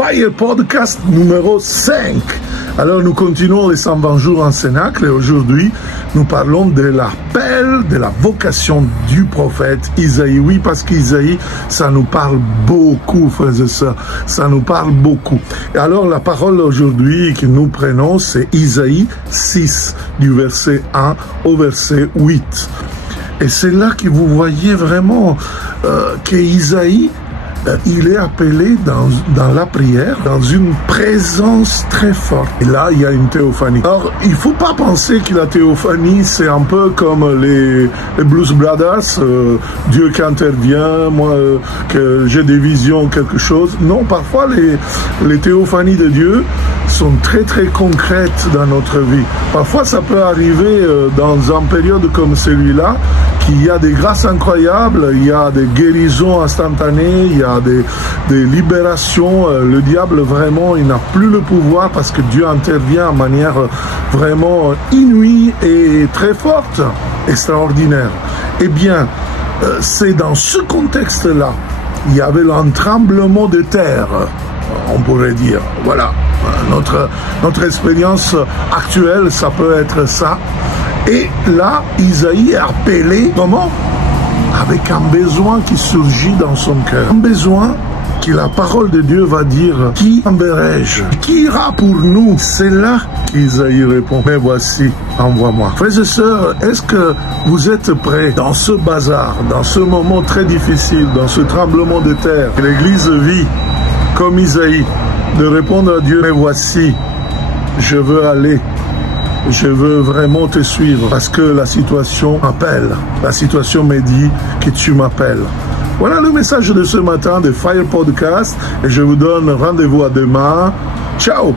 Fire Podcast numéro 5. Alors nous continuons les 120 jours en Cénacle et aujourd'hui nous parlons de l'appel, de la vocation du prophète Isaïe. Oui, parce qu'Isaïe, ça nous parle beaucoup, frères et sœurs, ça nous parle beaucoup. Et alors la parole aujourd'hui que nous prenons, c'est Isaïe 6, du verset 1 au verset 8. Et c'est là que vous voyez vraiment que Isaïe, il est appelé dans la prière, dans une présence très forte. Et là, il y a une théophanie. Alors, il ne faut pas penser que la théophanie, c'est un peu comme les Blues Brothers, Dieu qui intervient, moi, que j'ai des visions, quelque chose. Non, parfois, les théophanies de Dieu sont très, très concrètes dans notre vie. Parfois, ça peut arriver dans une période comme celui-là, qu'il y a des grâces incroyables, il y a des guérisons instantanées, il y a des libérations. Le diable, vraiment, il n'a plus le pouvoir parce que Dieu intervient de manière vraiment inouïe et très forte, extraordinaire. Eh bien, c'est dans ce contexte-là, il y avait un tremblement de terre, on pourrait dire. Voilà, notre expérience actuelle, ça peut être ça. Et là, Isaïe est appelé, comment? Avec un besoin qui surgit dans son cœur. Un besoin que la parole de Dieu va dire, qui enverrai-je? Qui ira pour nous? C'est là qu'Isaïe répond, mais voici, envoie-moi. Frères et sœurs, est-ce que vous êtes prêts dans ce bazar, dans ce moment très difficile, dans ce tremblement de terre, que l'Église vit comme Isaïe, de répondre à Dieu, mais voici, je veux aller. Je veux vraiment te suivre parce que la situation m'appelle. La situation me dit que tu m'appelles. Voilà le message de ce matin de Fire Podcast et je vous donne rendez-vous à demain. Ciao!